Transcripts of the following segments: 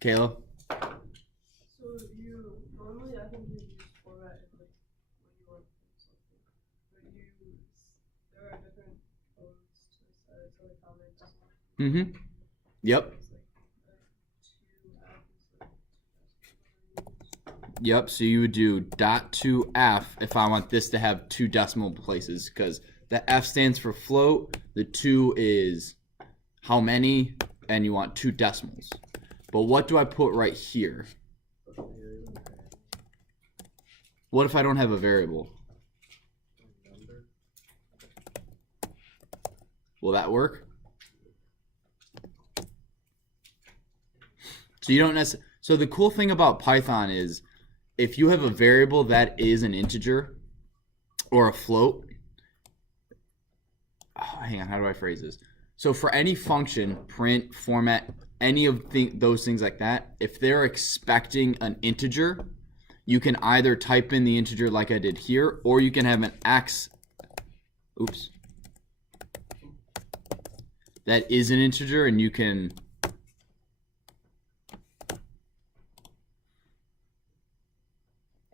Kayla? So you normally, I think you use format if like when you want to do something, but there are different codes to set it to like how many decimals. Mm-hmm. Yep. It's like two F is like Yep, so you would do .2f if I want this to have 2 decimal places, because the F stands for float, the 2 is how many, and you want 2 decimals. But what do I put right here? What if I don't have a variable? Will that work? So you don't necessarily. So the cool thing about Python is if you have a variable that is an integer or a float. Oh, hang on, how do I phrase this? So for any function, print, format, any of those things like that, if they're expecting an integer, you can either type in the integer like I did here, or you can have an x, oops, that is an integer, and you can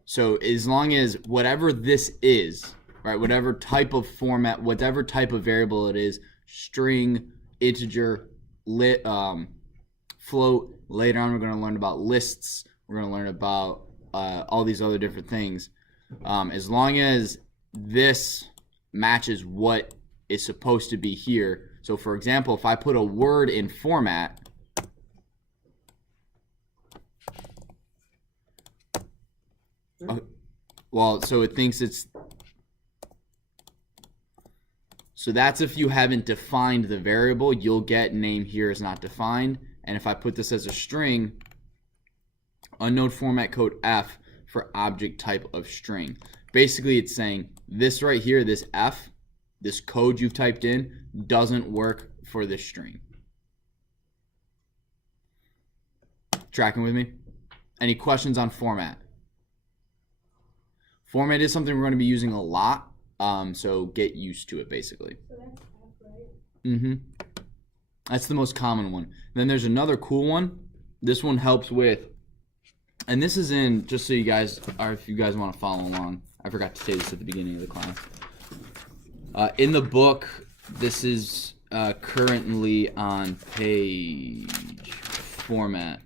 so as long as whatever this is, right, whatever type of format, whatever type of variable it is, string, integer, float. Later on, we're going to learn about lists. We're going to learn about all these other different things. As long as this matches what is supposed to be here. So, for example, if I put a word in format, well, so it thinks it's. So that's if you haven't defined the variable, you'll get name here is not defined. And if I put this as a string, unknown format code F for object type of string. Basically, it's saying this right here, this F, this code you've typed in, doesn't work for this string. Tracking with me? Any questions on format? Format is something we're going to be using a lot, so get used to it, basically. So that's F, right? Mm-hmm. That's the most common one. Then there's another cool one. This one helps with, and this is in, just so you guys, or if you guys want to follow along, I forgot to say this at the beginning of the class. In the book, this is currently on page format.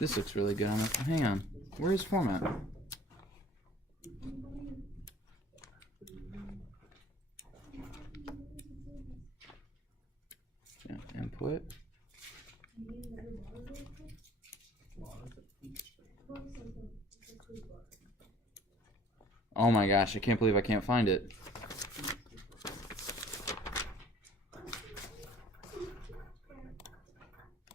This looks really good on it. Hang on. Where is format? Yeah, input. Oh my gosh, I can't believe I can't find it.